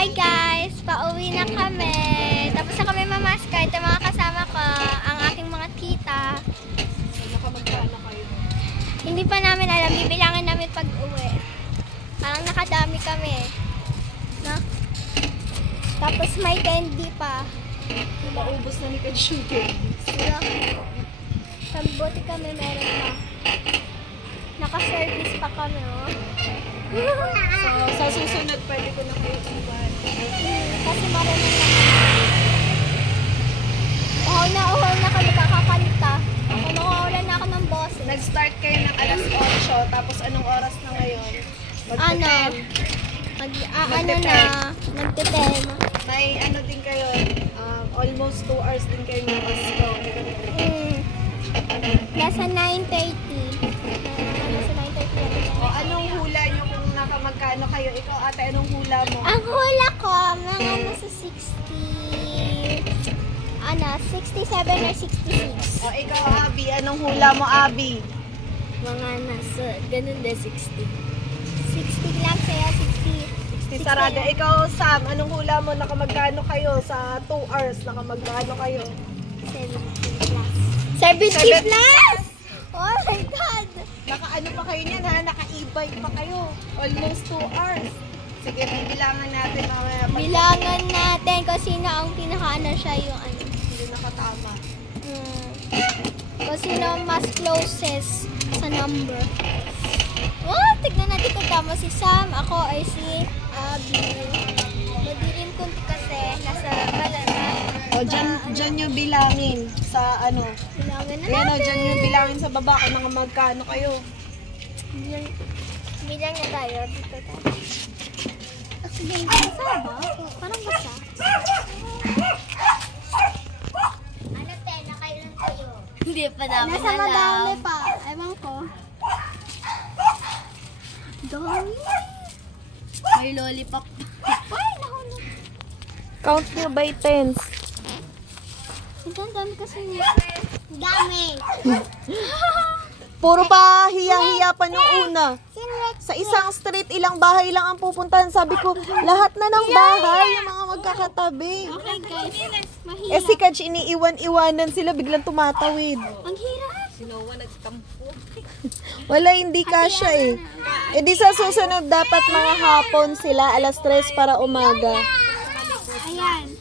Hi guys! Pauwi na kami. Tapos na kami mamaskay. Ito mga kasama ko, ang aking mga tita. Nakamagkano kayo? Hindi pa namin alam, bibilangan namin pag uwi. Parang nakadami kami. No? Tapos may candy pa. Maubos na ni Kadshu. Pagbuti kami meron pa. Naka-service pa kami, oh. So, sa susunod, pwede ko na kayo iwan. Kasi marunong na kami. Uhol na kami kakakalita. Nakukulan na ako ng boses. Nag-start kayo ng alas 8, tapos anong oras na ngayon? Ano na, nagte-10. May ano din kayo, almost 2 hours din kayo nakasko. Nasa 9:30. Nasa 9:30. O anong hula nyo kung nakamagkano kayo? Ikaw ate, anong hula mo? Ang hula ko, mga nasa 67 or 66. O ikaw Abby, anong hula mo Abby? Mga nasa, ganun din, 60. 60 lang sa'yo, 60. 60 sarada. Ikaw Sam, anong hula mo? Nakamagkano kayo? Sa 2 hours, nakamagkano kayo? 70 plus. 70 plus! Oh my God! Naka-ano pa kayo niyan ha? Naka-e-bike pa kayo. Almost 2 hours. Sige, bilangan natin mamaya. Bilangan natin kung sino ang pinaka-ano siya yung ano. Hindi nakatama. Kung sino ang mas closest sa number. Oh, tignan natin kung tama si Sam, ako ay si Abby. Madilim kunti kasi nasa balana. O, dyan nyo bilangin sa ano. Bilangin na Ayan o, natin. dyan nyo bilangin sa baba kung nakamagkano kayo. Bilang na tayo. Dito tayo. Sige, basa ba? Parang basa. Ano te, nakailan kayo? Hindi pa namin alam. Nasa madami pa. Ewan ko. Dami. May lollipop. Ay, nahulog. Count nyo by tens. Ang dami kasi niya. Dami. Puro pa hiya-hiya pa nung una. Sa isang street, ilang bahay lang ang pupuntahan. Sabi ko, lahat na ng bahay, yung mga magkakatabi. Okay guys, mahirap. Eh si Kadj, iniiwan-iwanan sila, biglang tumatawid. Ang hirap. Wala, hindi kasya eh. Eh di sa susunod, dapat mga hapon sila, alas 3 para umaga. Ayan.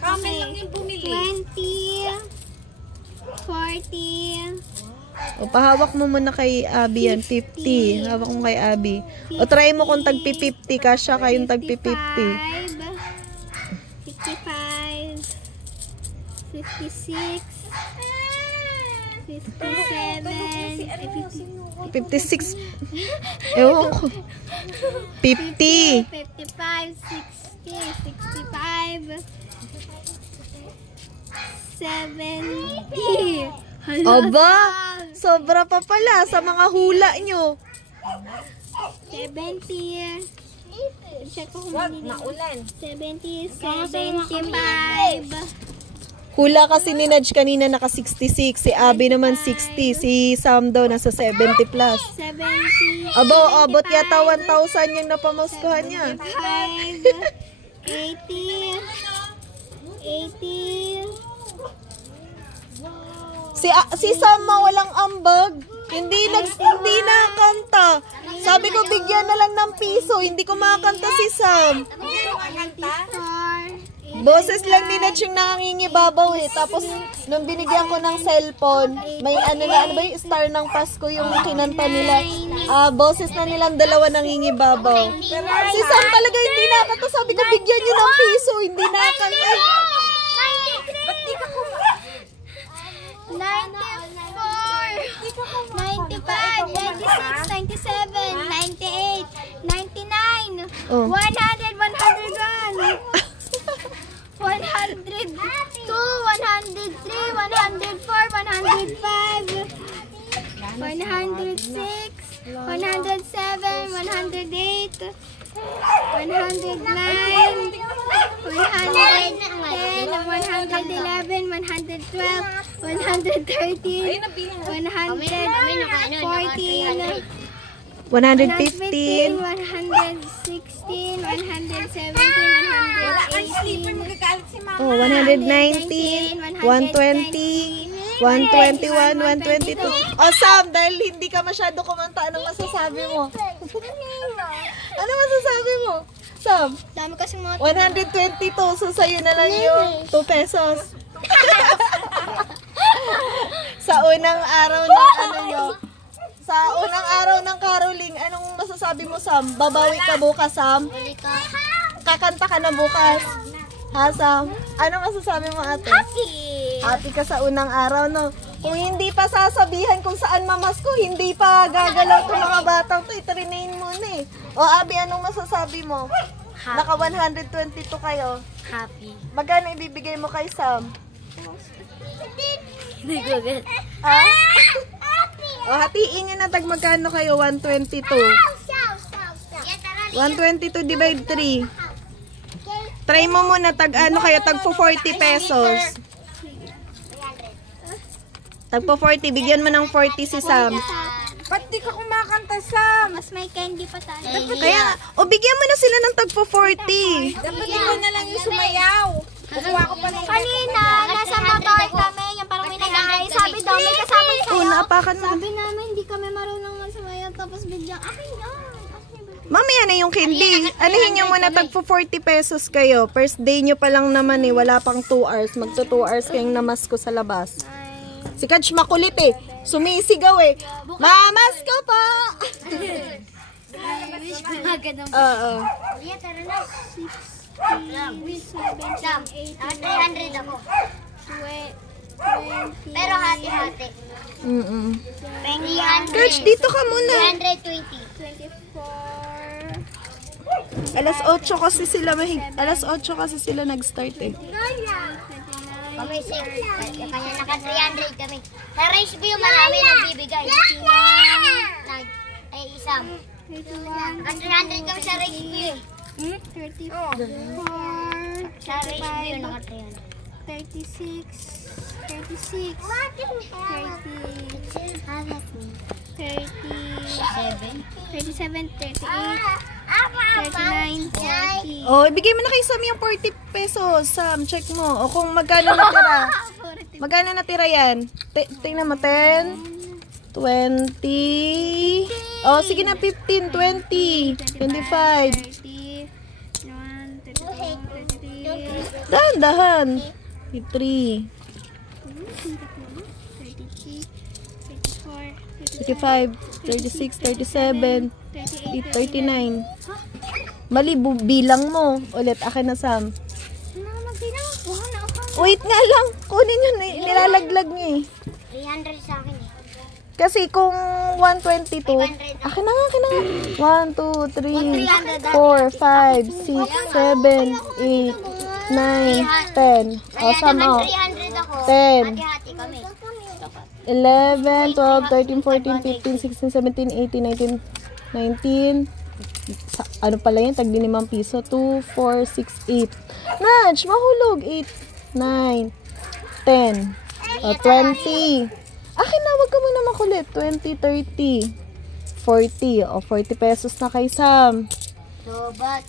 Kami lang yung bumili. 20, 40, O, pahawak mo muna kay Abby yan, 50. Hawak mo kay Abby. O, try mo kung tagpi 50, kasya kayong tagpi 50. 55, 56, 57, 56. Ewan ko. 50. 55, 60, 65, 70. Aba, sobra pa pala sa mga hula nyo. 70. Check ko kung Naulan. 70, 75. Hula kasi ni Nadj kanina naka 66. Si Abby naman 60. Si Sam daw nasa 70 plus. 70. Aba, abot yata 1,000 yung napamaskuhan niya. 80. 80. Si Sam walang ambag. Hindi nakanta. Sabi ko bigyan na lang ng piso. Hindi ko makakanta si Sam. 94. Boses lang ni Nadj yung nangingibabaw eh. Tapos nung binigyan ko ng cellphone, may ano ba yung star ng Pasko yung kinanta nila. Boses na nilang dalawa nangingibabaw. Si Sam talaga hindi nakanta. Sabi ko bigyan nyo ng piso. Hindi nakanta. 95, 96, 97, 98, 99, 100, 101, 102, 103, 104, 105, 106, 107, 108, 109, 110, 111, 112, 113, 114, 115, 116, 117, 118, oh, 119, 120, 121, 122. Oh, Sam, dahil hindi ka masyado kumanta, anong masasabi mo? Ano masasabi mo? Sam, Dami kasing mga 122, so sa'yo na lang yung 2 pesos. Sa unang araw ng ano nyo, sa unang araw ng caroling, anong masasabi mo, Sam? Babawi ka bukas, Sam? Kakanta ka na bukas. Ha, Sam? Ano masasabi mo, ate? Happy ka sa unang araw, no? Kung hindi pa sasabihan kung saan mamasko, hindi pa gagalaw itong mga batang to, itrinain mo na eh. O, Abby, anong masasabi mo? Naka 122 kayo. happy. Magkano ibibigay mo kay Sam? Hindi ko agad. Ha? O, hatiin nyo na tag magkano kayo? 122. 122 divide 3. Try mo muna tag ano kayo, tag po 40 pesos. Tag po 40, bigyan mo ng 40 si Sam. Ba't di ka kumakanta, Sam? Mas may candy pa tayo. Kaya, o bigyan mo na sila ng tag po 40. Dapat ikaw na lang yung sumayaw. Kukuha ko pa ng Kanina, nasa motor kami, yung parang may nag-aay. Sabi daw, may kasama O, sa'yo. naapakan mo. Sabi namin, hindi kami marunong magsumayaw. Tapos biglang, akin na. Mamaya na yung candy. Anahin nyo muna tag po 40 pesos kayo. First day nyo pa lang naman eh. Wala pang 2 hours. Magto 2 hours kayong namasko sa labas. Si Katch makulit eh. Sumisigaw eh. Mamasko po! Wish ko agad ang Oo. tara na. 300 ako. 20. Pero hati-hati. Katch, dito ka muna. 120. 24. Alas 8 kasi sila Alas 8 kasi sila nag-start eh. Kami 6. Kanya naka 300 kami. Sa race view marami nagbibigay. Ay isang. 31. Naka 300 kami sa race view. 34. Sa race view naka 36. 300. 36. 37. 38. 39. 40. Oh, ibigay mo na kay Sam yung 40 pesos. Sam, check mo. O kung magkano natira. Magkano natira yan? Tingnan mo, 10, 20. Oh, sige na, 15, 20, 25. 31. 32. 33. Dahan-dahan. 3, 35, 36, 37, 39. Mali, bilang mo. Ulit, akin na, Sam. Wait nga lang. Kunin yun, nilalaglag niya eh. 300 sa akin eh. Kasi kung 122, akin na nga, akin na nga. 1, 2, 3, 4, 5, 6, 7, 8, 9, 10. O, Sam, o. 300 ako. 10. Hati-hati kami. 11, 12, 13, 14, 15, 16, 17, 18, 19, 19. Ano pala yun? Tag din 5 piso. 2, 4, 6, 8. Nudge, mahulog. 8, 9, 10. O, 20. Akin na, wag ka muna makulit. 20, 30, 40. O, 40 pesos na kay Sam. So, but,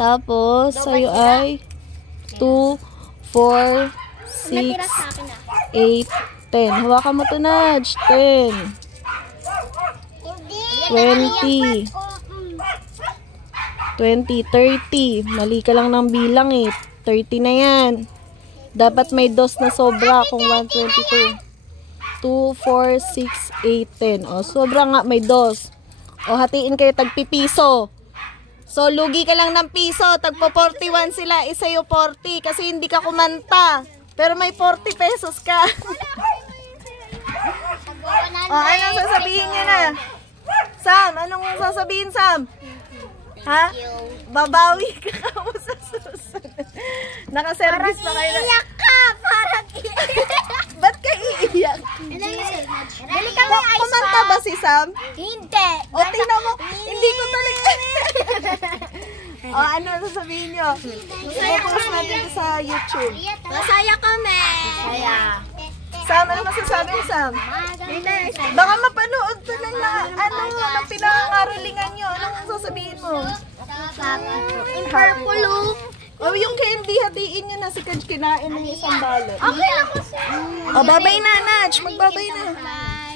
Tapos, sa'yo ay 2, 4, 6, 8, 10. Hawakan mo to, Nudge. 10, 20, 20, 30. Mali ka lang ng bilang eh. 30 na yan. Dapat may dos na sobra kung 122. 2, 4, 6, 8, 10. O, sobra nga may dos. O, hatiin kayo tagpipiso. So, lugi ka lang ng piso. Tagpo 41 sila. Isa yung 40 kasi hindi ka kumanta. Pero may 40 pesos ka. O, anong sasabihin nyo na? Sam, anong sasabihin, Sam? Ha? Babawi ka mo sa susunod. Naka-service pa kayo. iyak ka! Parang Ba't ka iiyak? Dali kami ice Kumanta ba si Sam? Hindi! O, tingnan mo. Hindi ko talaga. O, ano sasabihin nyo? Ipopost natin ito sa YouTube. Masaya kami. Kaya, Sam, ano masasabi mo, Sam? Baka mapanood to ng ng pinangaralingan nyo. Anong sasabihin mo? In purple, oh. Oh, yung candy, hatiin nyo na si Kaj kinain ng isang balot. Okay lang kasi. Oh, babay na, Nach. Magbabay na. Bye.